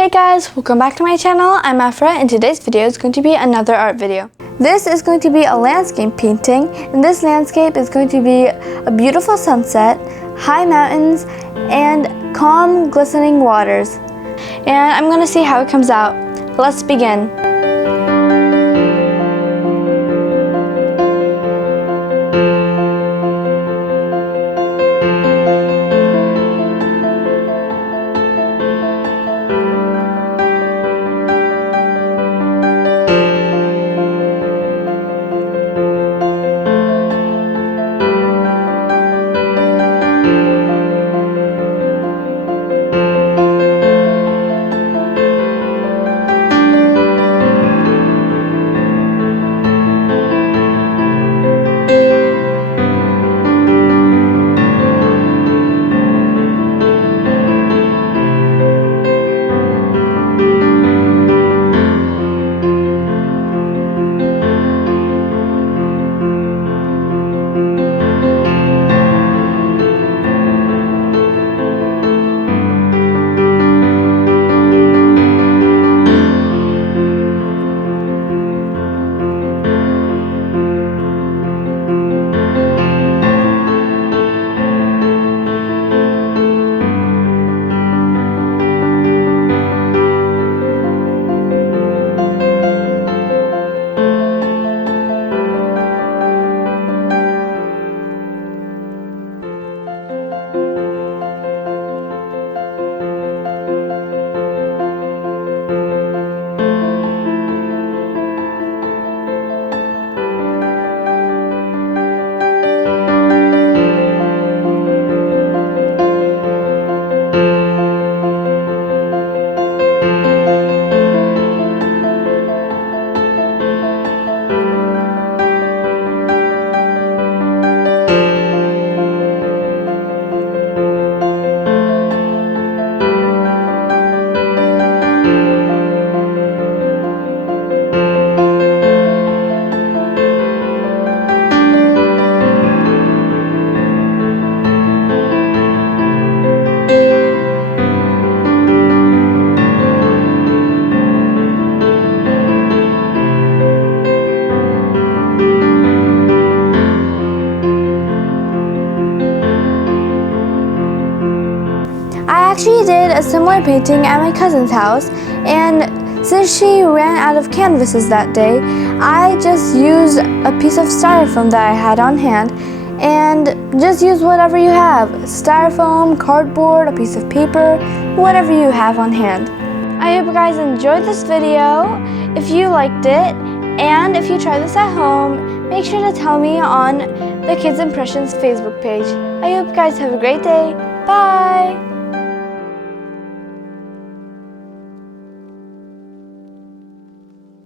Hey guys, welcome back to my channel. I'm Afra and today's video is going to be another art video. This is going to be a landscape painting, and this landscape is going to be a beautiful sunset, high mountains, and calm glistening waters. And I'm going to see how it comes out. Let's begin. I actually did a similar painting at my cousin's house, and since she ran out of canvases that day, I just used a piece of styrofoam that I had on hand, and just use whatever you have. Styrofoam, cardboard, a piece of paper, whatever you have on hand. I hope you guys enjoyed this video. If you liked it, and if you try this at home, make sure to tell me on the Kids Impressions Facebook page. I hope you guys have a great day. Bye!